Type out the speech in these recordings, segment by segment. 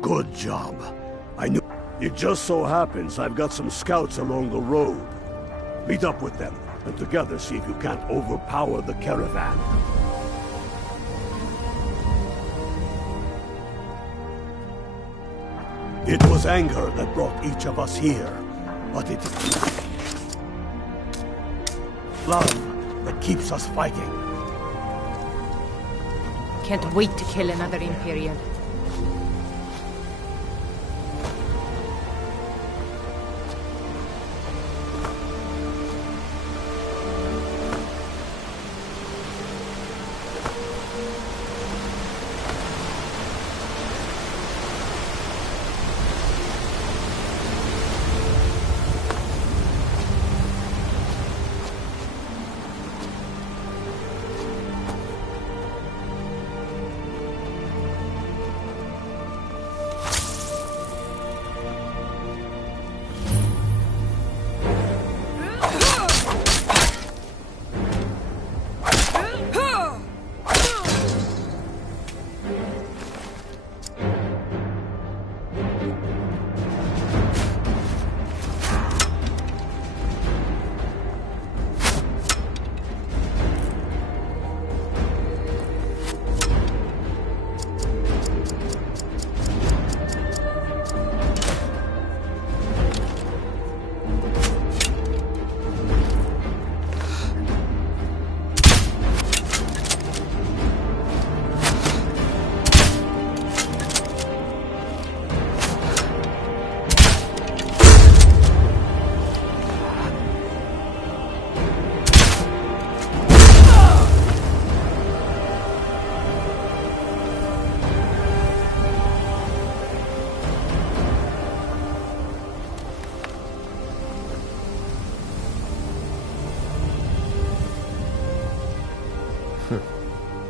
Good job. I knew... It just so happens I've got some scouts along the road. Meet up with them, and together see if you can't overpower the caravan. It was anger that brought each of us here, but it is love that keeps us fighting. Can't wait to kill another Imperial.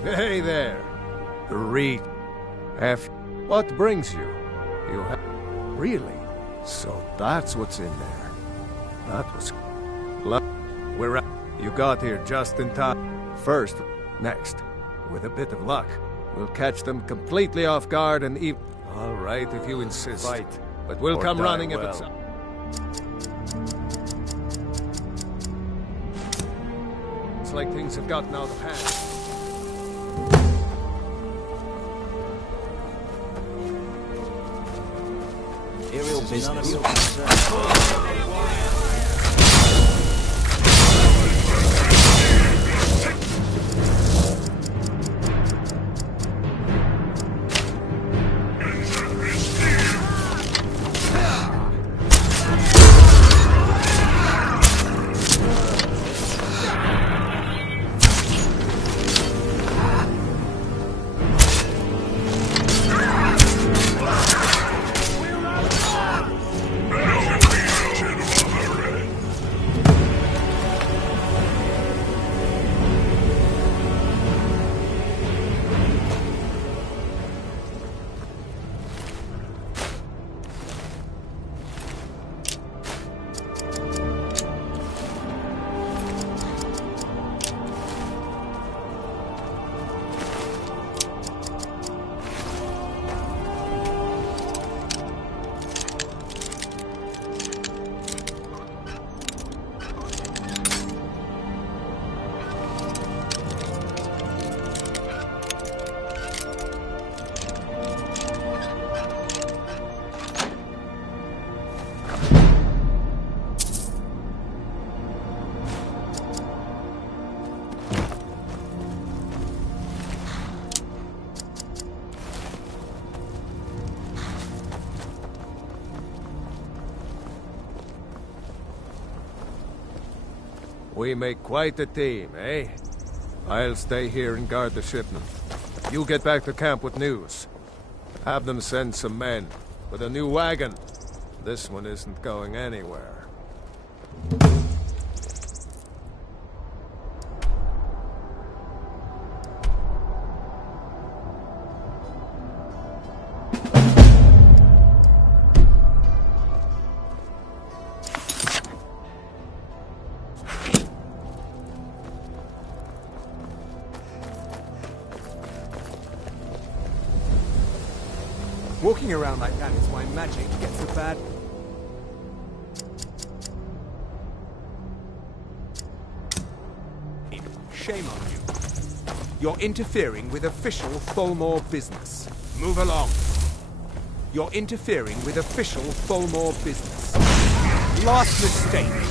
Hey there. Read. What brings you? You have... Really? So that's what's in there. That was... We're out. You got here just in time. First, next. With a bit of luck, we'll catch them completely off guard and even... All right, if you insist. Right. But we'll come running if it's... It's like things have gotten out of hand. Aerial business. None of your concern. We make quite a team, eh? I'll stay here and guard the shipment. You get back to camp with news. Have them send some men with a new wagon. This one isn't going anywhere. Walking around like that is why magic gets a bad... Shame on you. You're interfering with official Fulmore business. Move along. You're interfering with official Fulmore business. Last mistake.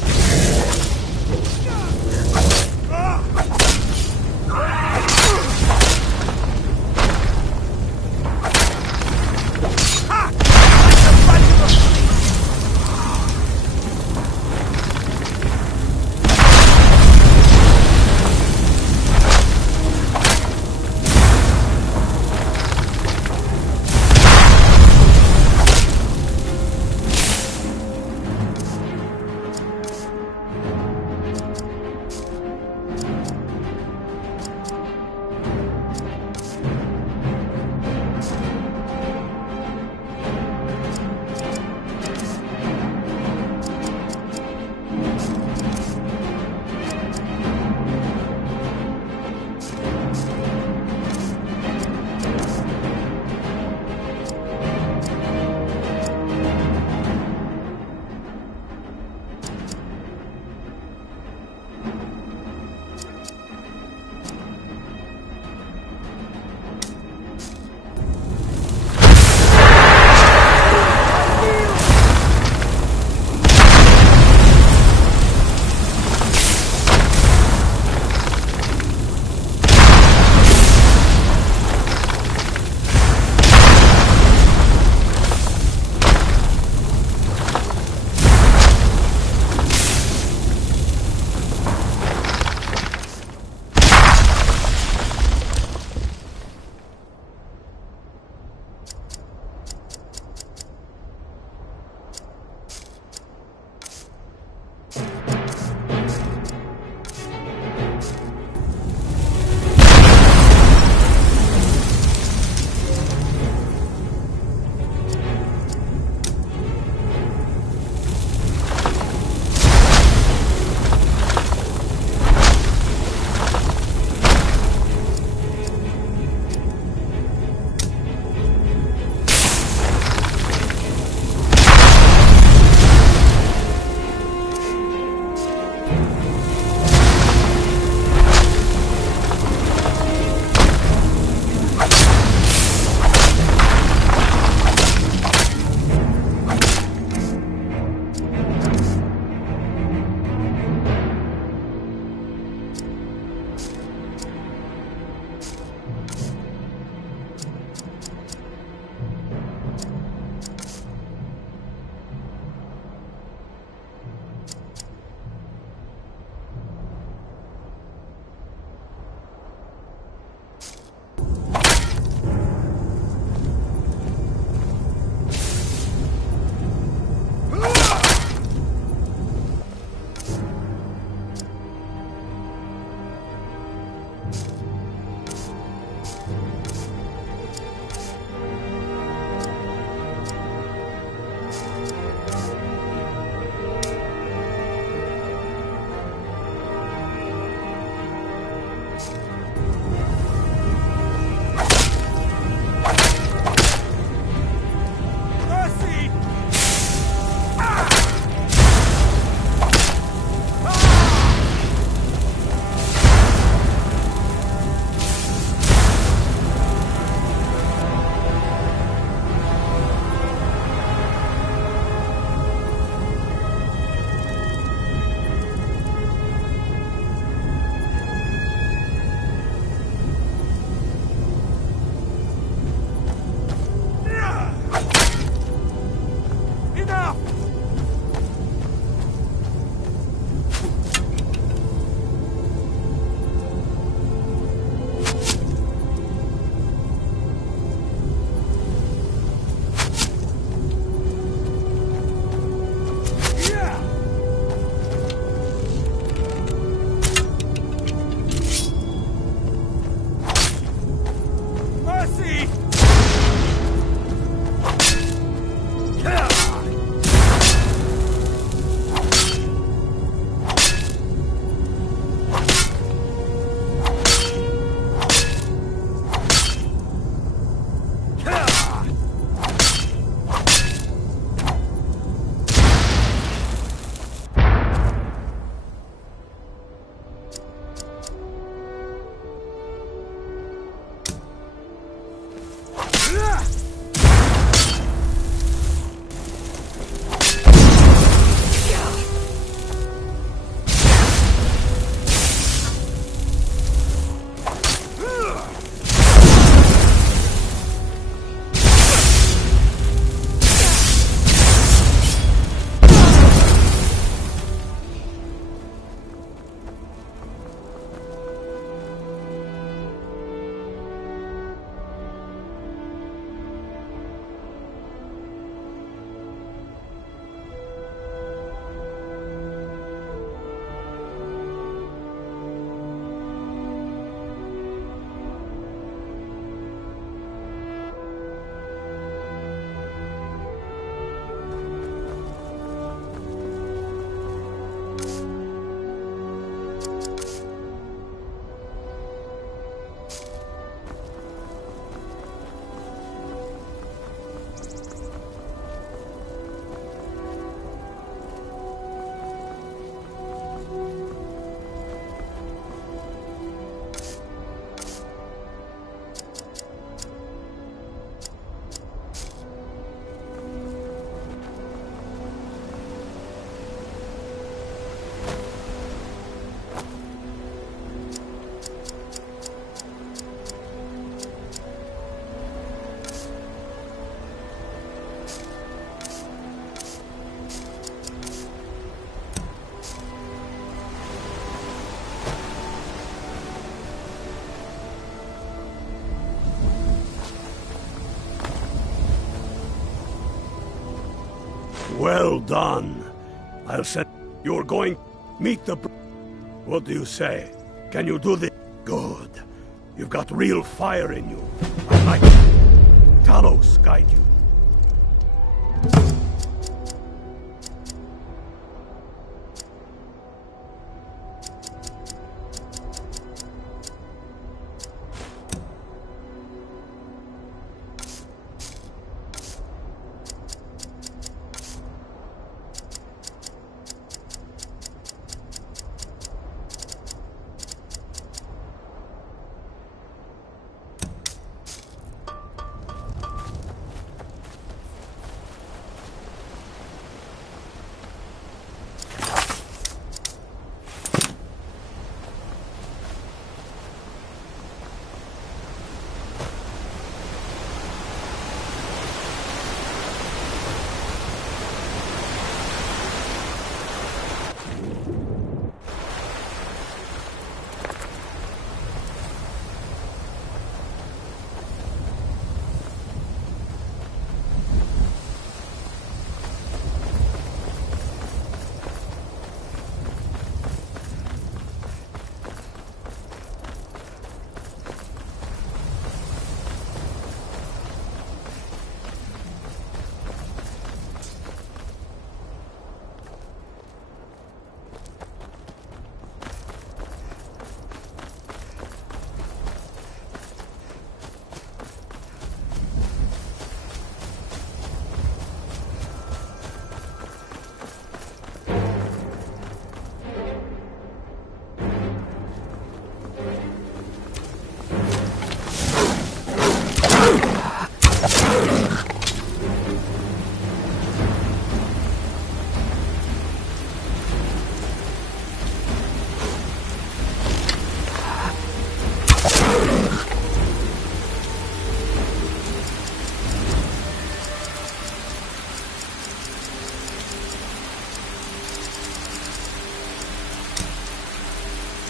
Well done. I'll set... You're going... Meet the... What do you say? Can you do this? Good. You've got real fire in you. I like it. Talos guide you.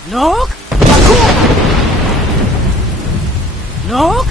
Nok? Nok?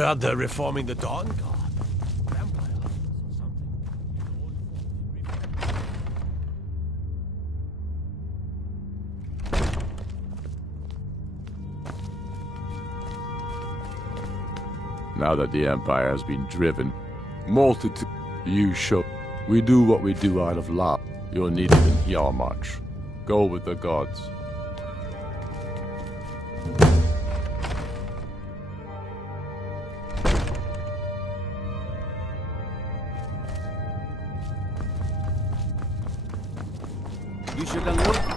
heard they're reforming the Dawn Guard. Vampire hunters or something. Now that the Empire has been driven, multitude, you show. We do what we do out of love. You're needed in Yarmarch. Go with the gods. You should have looked.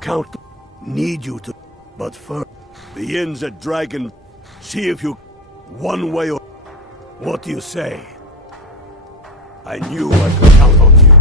Count need you to, but first, the inn's a dragon. See if you, one way or... What do you say? I knew I could count on you.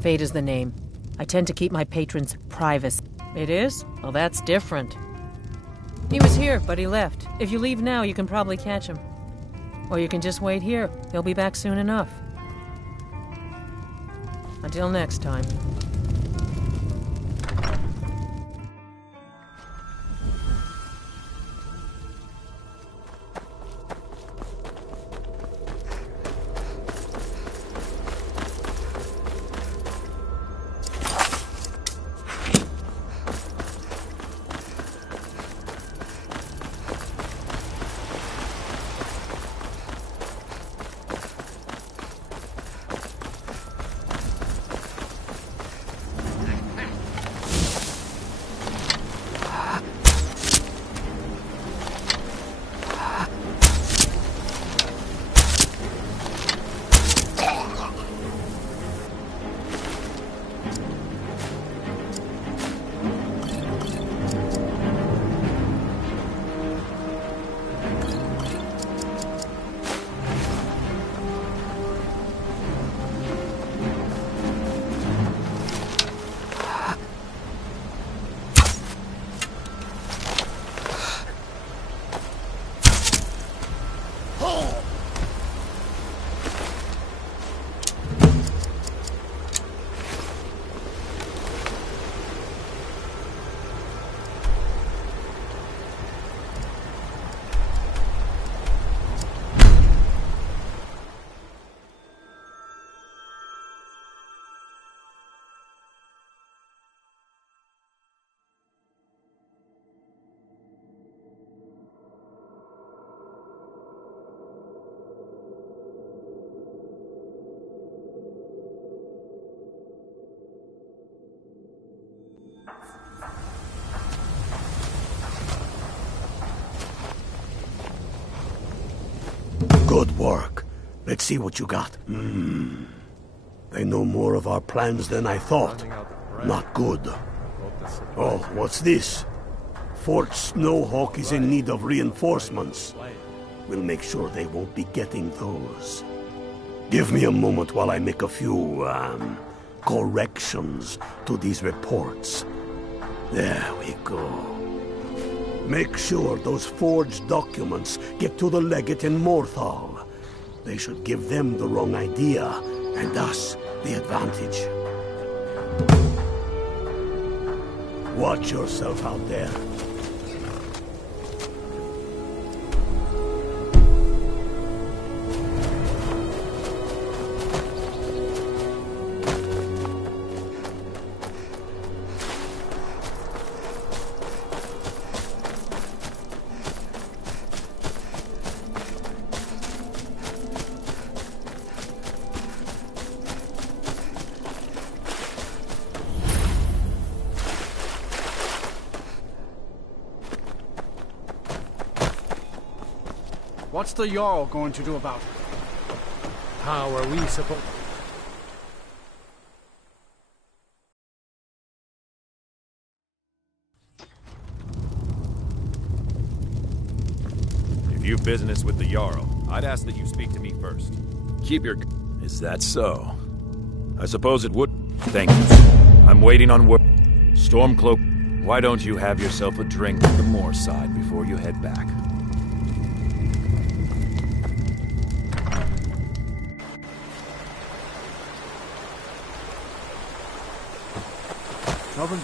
Fate is the name. I tend to keep my patrons private. It is? Well, that's different. He was here, but he left. If you leave now, you can probably catch him. Or you can just wait here. He'll be back soon enough. Until next time. Good work. Let's see what you got. They know more of our plans than I thought. Not good. Oh, what's this? Fort Snowhawk is in need of reinforcements. We'll make sure they won't be getting those. Give me a moment while I make a few, corrections to these reports. There we go. Make sure those forged documents get to the legate in Morthal. They should give them the wrong idea, and us the advantage. Watch yourself out there. What's the Jarl going to do about it? How are we supposed... If you've business with the Jarl, I'd ask that you speak to me first. Keep your... Is that so? I suppose it would. Thank you. I'm waiting on word. Stormcloak, why don't you have yourself a drink at the moor side before you head back? Robin?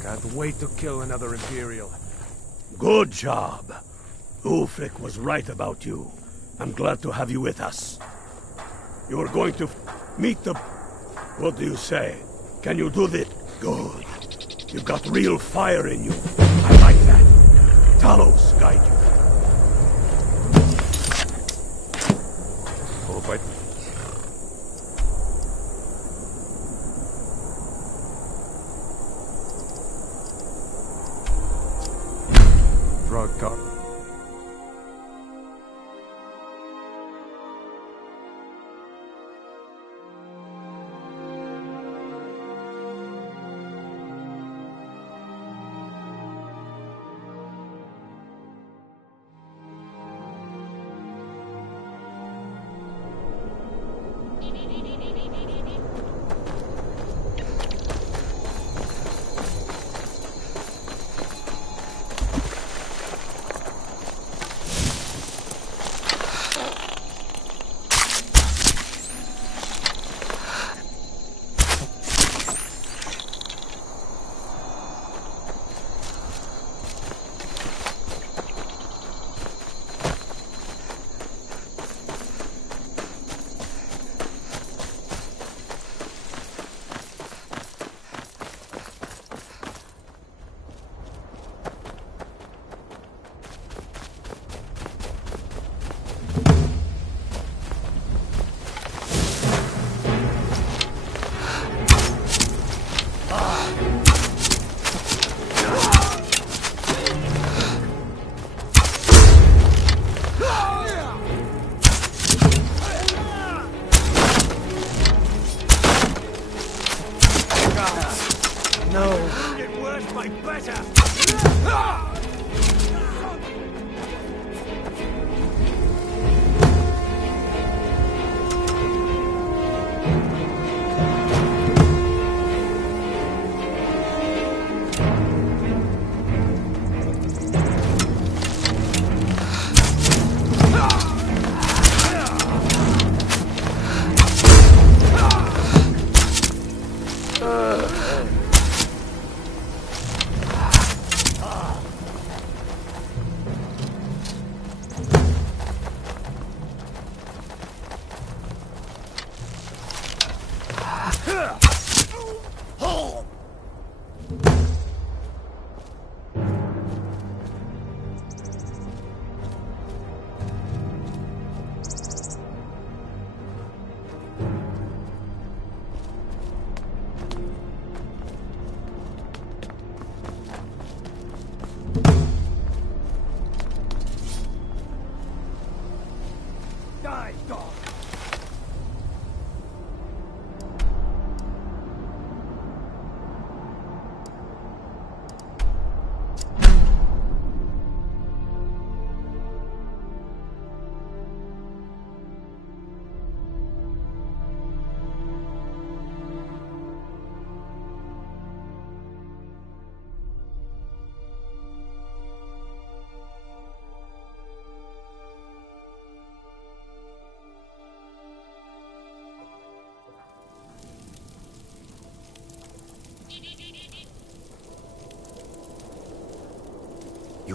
Can't wait to kill another Imperial. Good job. Ulfric was right about you. I'm glad to have you with us. You're going to meet the... What do you say? Can you do this? Good. You've got real fire in you. I like that. Talos, guide you. Hope I... Drug car.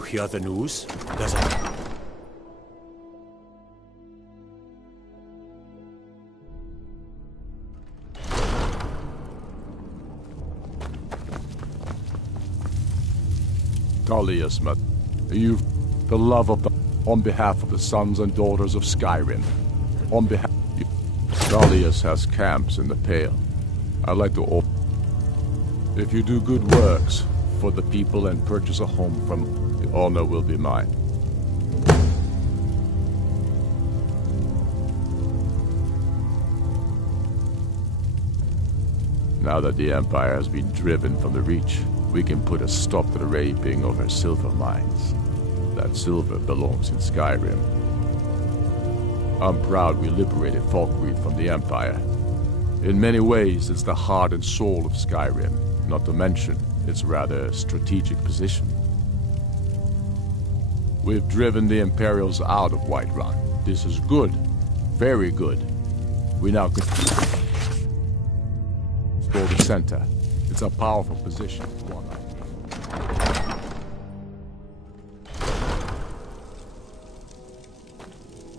hear the news? There's a... Tullius, you've the love of the... On behalf of the sons and daughters of Skyrim. On behalf... Tullius has camps in the Pale. I'd like to... If you do good works for the people and purchase a home from... The honor will be mine. Now that the Empire has been driven from the Reach, we can put a stop to the raping of her silver mines. That silver belongs in Skyrim. I'm proud we liberated Falkreath from the Empire. In many ways, it's the heart and soul of Skyrim, not to mention its rather strategic position. We've driven the Imperials out of Whiterun. This is good. Very good. We now control the center. It's a powerful position. One.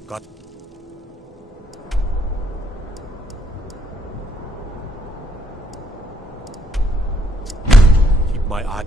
Got... Keep my eye...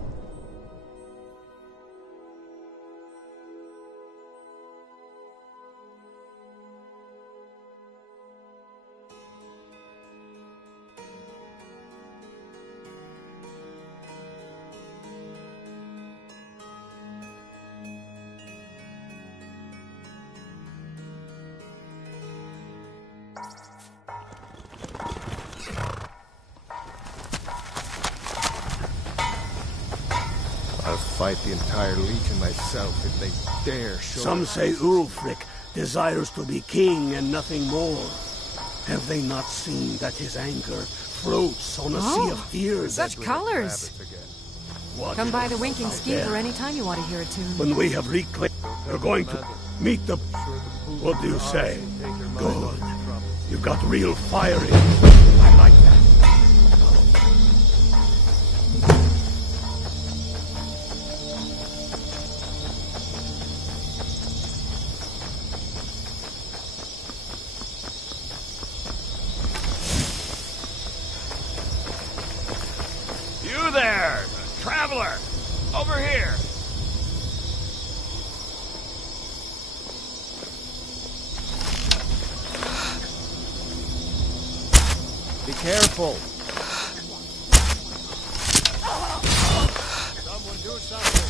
I'll fight the entire Legion myself if they dare show... Some say Ulfric desires to be king and nothing more. Have they not seen that his anger floats on a sea of tears? Such colors! What Come by the else Winking out Skeever there? anytime you want to hear a tune. When we have reclaimed, we're going to meet the... What do you say? Good. You've got real fire in you. I like that. You there, traveler! Over here! Be careful! Someone do something!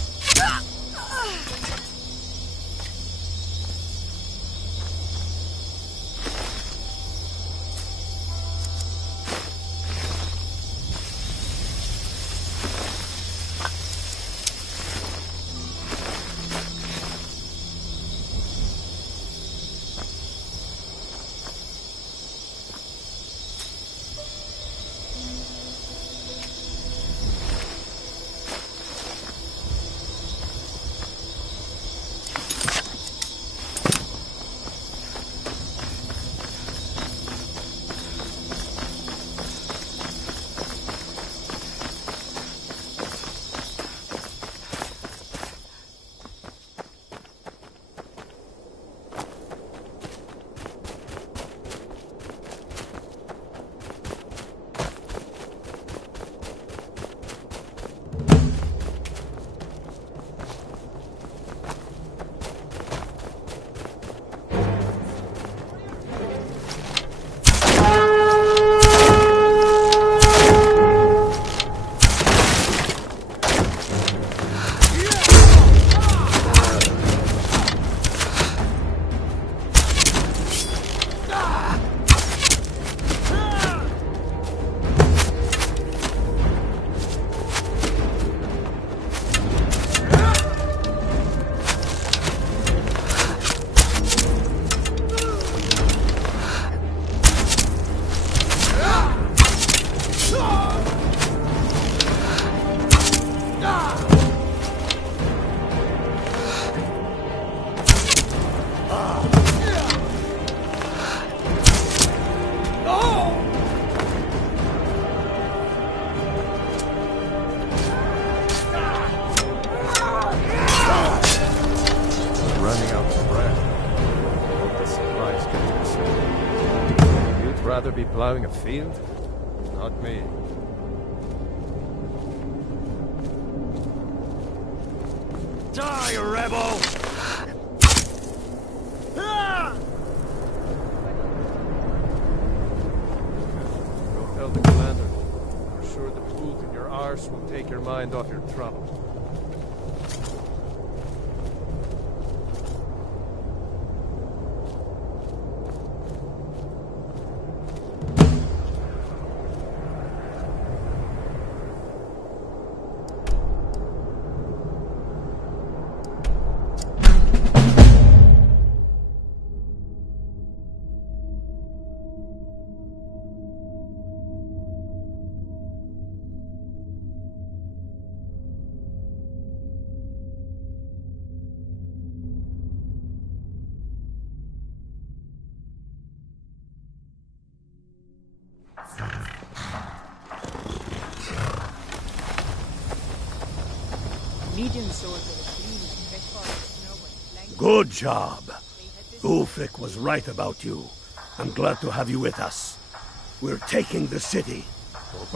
out of breath. Hope the supplies get to the city. You'd rather be plowing a field? Not me. Die, rebel! Go tell the commander. I'm sure the boot in your arse will take your mind off your trouble. Good job. Ulfric was right about you. I'm glad to have you with us. We're taking the city.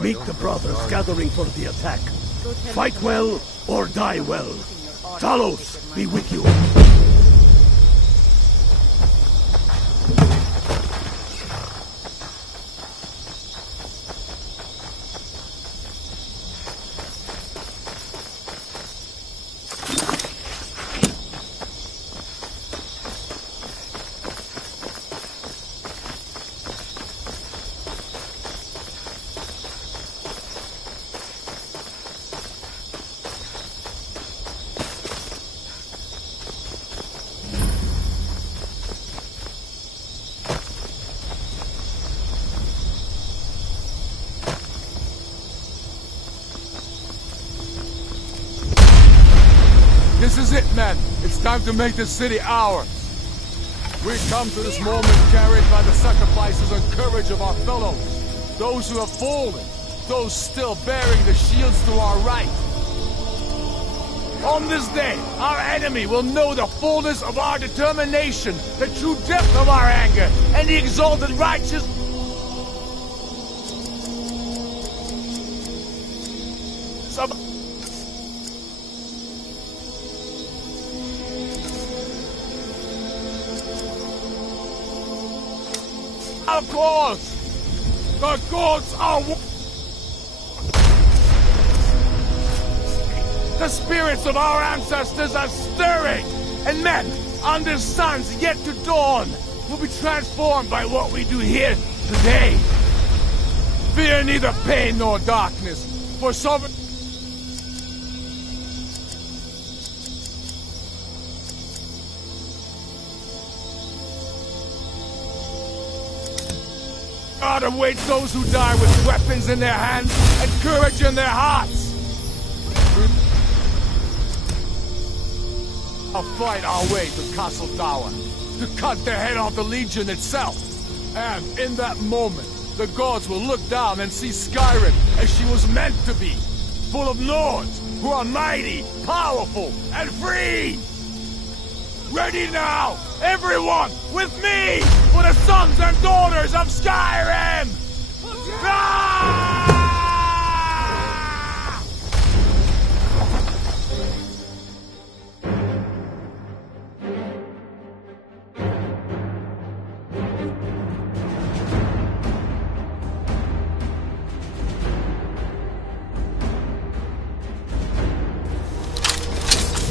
Meet the brothers gathering for the attack. Fight well or die well. Talos be with you. This is it, men. It's time to make this city ours. We come to this moment carried by the sacrifices and courage of our fellows. Those who have fallen. Those still bearing the shields to our right. On this day, our enemy will know the fullness of our determination, the true depth of our anger, and the exalted righteous of our cause. The gods are the spirits of our ancestors are stirring, and men, under suns yet to dawn, will be transformed by what we do here today. Fear neither pain nor darkness, for sovereign God awaits those who die with weapons in their hands and courage in their hearts. I'll fight our way to Castle Tower, to cut the head off the Legion itself. And in that moment, the gods will look down and see Skyrim as she was meant to be, full of Nords who are mighty, powerful, and free. Ready now, everyone, with me, for the sons and daughters of Skyrim! Ah!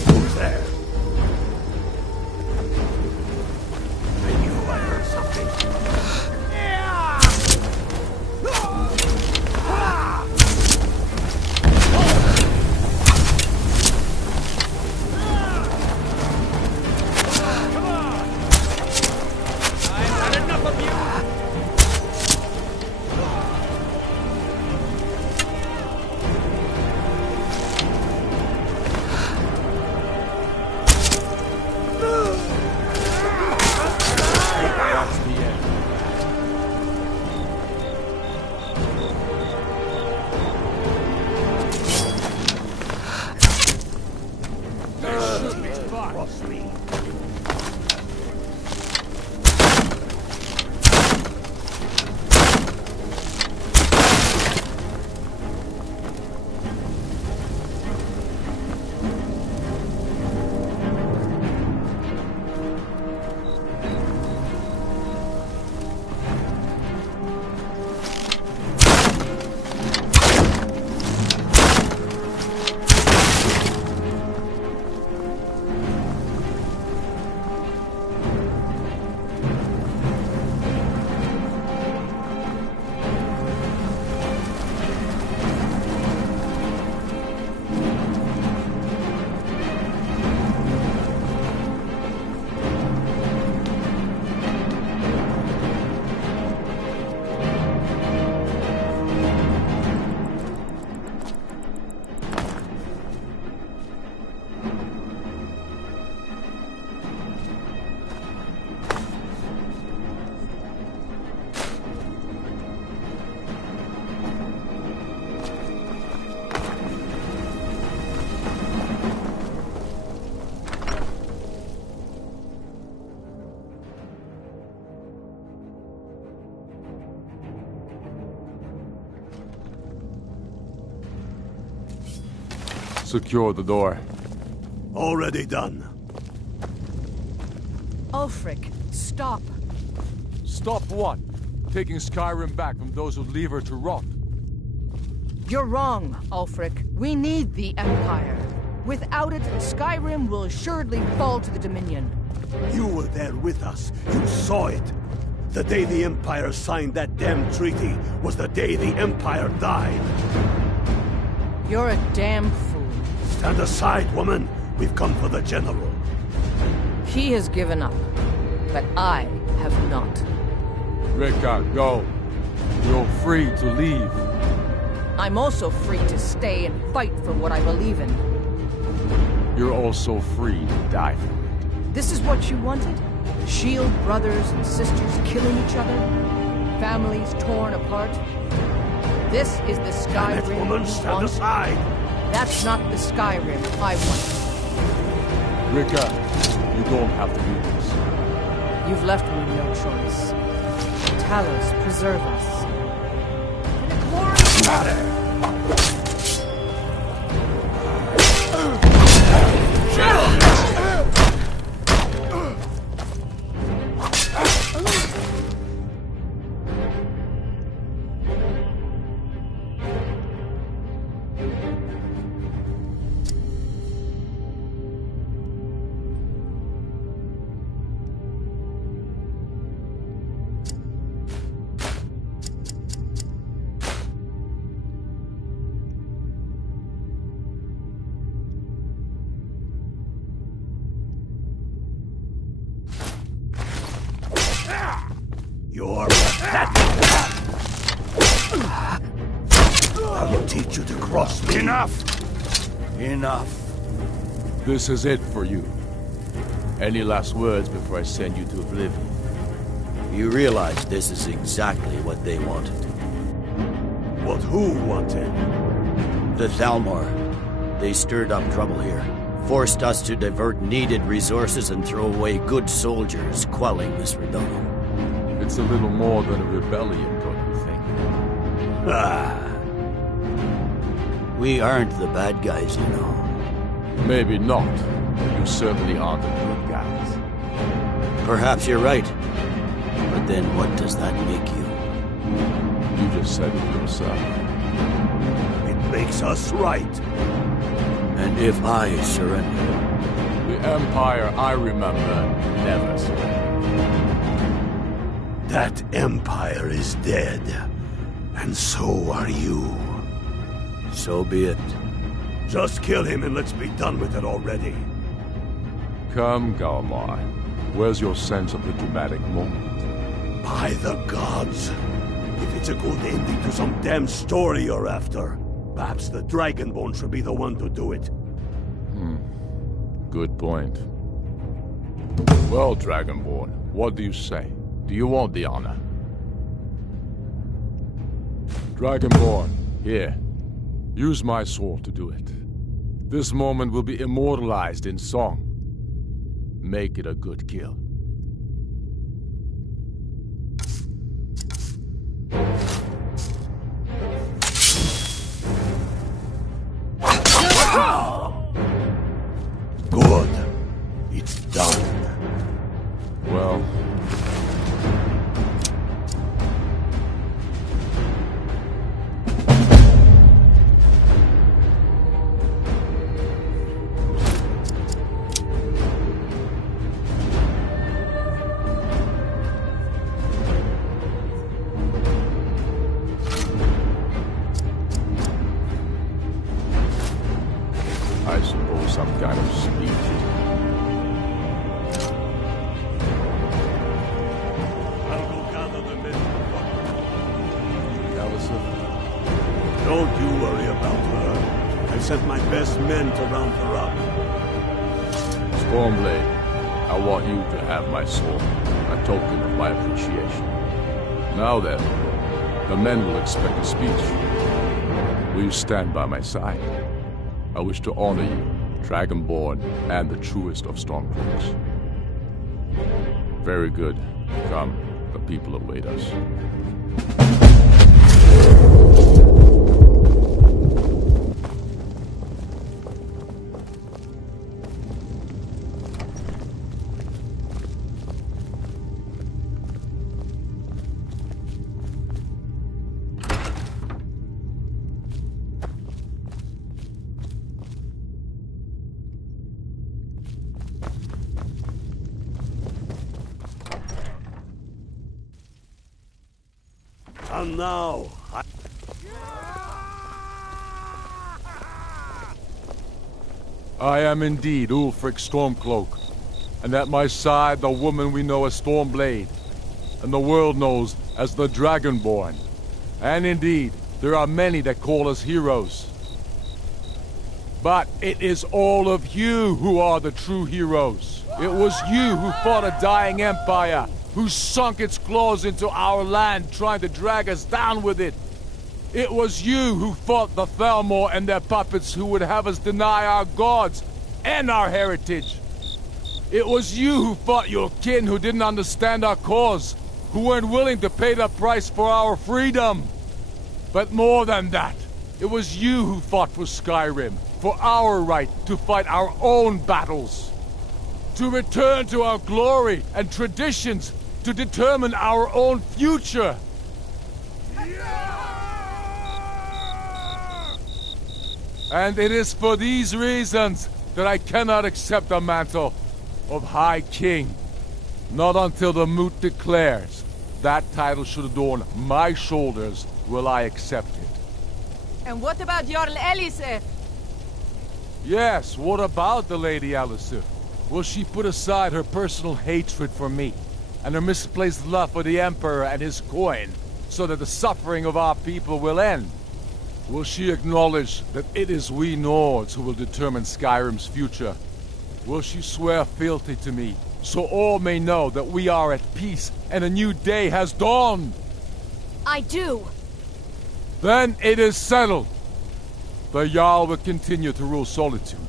Who's there? I knew I heard something. Secure the door. Already done. Ulfric, stop. Stop what? Taking Skyrim back from those who leave her to rot. You're wrong, Ulfric. We need the Empire. Without it, Skyrim will assuredly fall to the Dominion. You were there with us. You saw it. The day the Empire signed that damn treaty was the day the Empire died. You're a damn fool. Stand aside, woman. We've come for the General. He has given up, but I have not. Rika, go. You're free to leave. I'm also free to stay and fight for what I believe in. You're also free to die for it. This is what you wanted? Shield brothers and sisters killing each other? Families torn apart? This is the Skyrim Damn it, woman, you stand want? aside. That's not the Skyrim I want. Rika, you don't have to do this. You've left me no choice. Talos, preserve us. You're pathetic. I'll teach you to cross me. Enough! Enough. This is it for you. Any last words before I send you to oblivion? You realize this is exactly what they wanted. What who wanted? The Thalmor. They stirred up trouble here. Forced us to divert needed resources and throw away good soldiers, quelling this rebellion. It's a little more than a rebellion, don't you think? Ah, We aren't the bad guys, you know. Maybe not, but you certainly aren't the good guys. Perhaps you're right. But then what does that make you? You just said it yourself. it makes us right. And if I surrender? The Empire I remember never surrendered. That Empire is dead. And so are you. So be it. Just kill him and let's be done with it already. Come, Galmar. Where's your sense of the dramatic moment? By the gods. If it's a good ending to some damn story you're after, perhaps the Dragonborn should be the one to do it. Good point. Well, Dragonborn, what do you say? Do you want the honor? Dragonborn, here. Use my sword to do it. This moment will be immortalized in song. Make it a good kill. Good. It's done. Well... I suppose some kind of speech. I'll go gather the men. Allison? Don't you worry about her. I sent my best men to round her up. Stormblade, I want you to have my sword, a token of my appreciation. Now then, the men will expect a speech. Will you stand by my side? I wish to honor you, Dragonborn and the truest of Stormcloaks. Very good. Come, the people await us. And now, I am indeed Ulfric Stormcloak, and at my side the woman we know as Stormblade, and the world knows as the Dragonborn. And indeed, there are many that call us heroes. But it is all of you who are the true heroes. It was you who fought a dying empire, who sunk its claws into our land trying to drag us down with it. It was you who fought the Thalmor and their puppets who would have us deny our gods and our heritage. It was you who fought your kin who didn't understand our cause, who weren't willing to pay the price for our freedom. But more than that, it was you who fought for Skyrim, for our right to fight our own battles, to return to our glory and traditions, to determine our own future. And it is for these reasons that I cannot accept the mantle of High King. Not until the Moot declares that title should adorn my shoulders will I accept it. And what about Jarl Elisif? Yes, what about the Lady Elisif? Will she put aside her personal hatred for me and her misplaced love for the Emperor and his coin so that the suffering of our people will end? Will she acknowledge that it is we Nords who will determine Skyrim's future? Will she swear fealty to me, so all may know that we are at peace and a new day has dawned? I do. Then it is settled. The Jarl will continue to rule Solitude.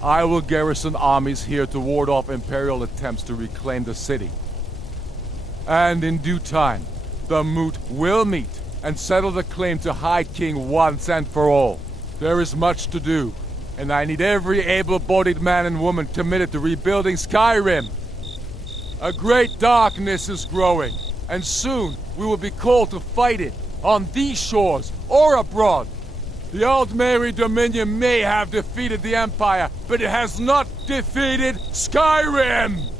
I will garrison armies here to ward off Imperial attempts to reclaim the city. And in due time, the Moot will meet and settle the claim to High King once and for all. There is much to do, and I need every able-bodied man and woman committed to rebuilding Skyrim. A great darkness is growing, and soon we will be called to fight it, on these shores or abroad. The Aldmeri Dominion may have defeated the Empire, but it has not defeated Skyrim!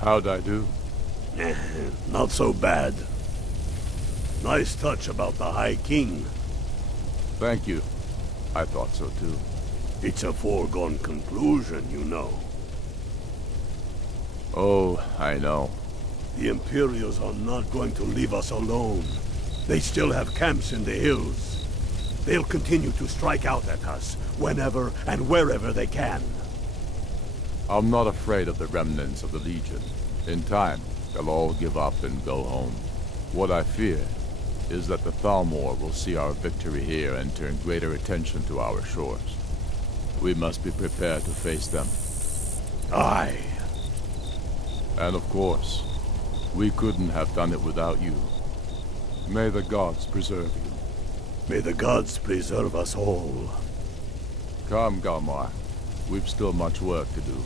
How'd I do? Not so bad. Nice touch about the High King. Thank you. I thought so too. It's a foregone conclusion, you know. Oh, I know. The Imperials are not going to leave us alone. They still have camps in the hills. They'll continue to strike out at us, whenever and wherever they can. I'm not afraid of the remnants of the Legion. In time, they'll all give up and go home. What I fear is that the Thalmor will see our victory here and turn greater attention to our shores. We must be prepared to face them. Aye. And of course, we couldn't have done it without you. May the gods preserve you. May the gods preserve us all. Come, Galmar. We've still much work to do.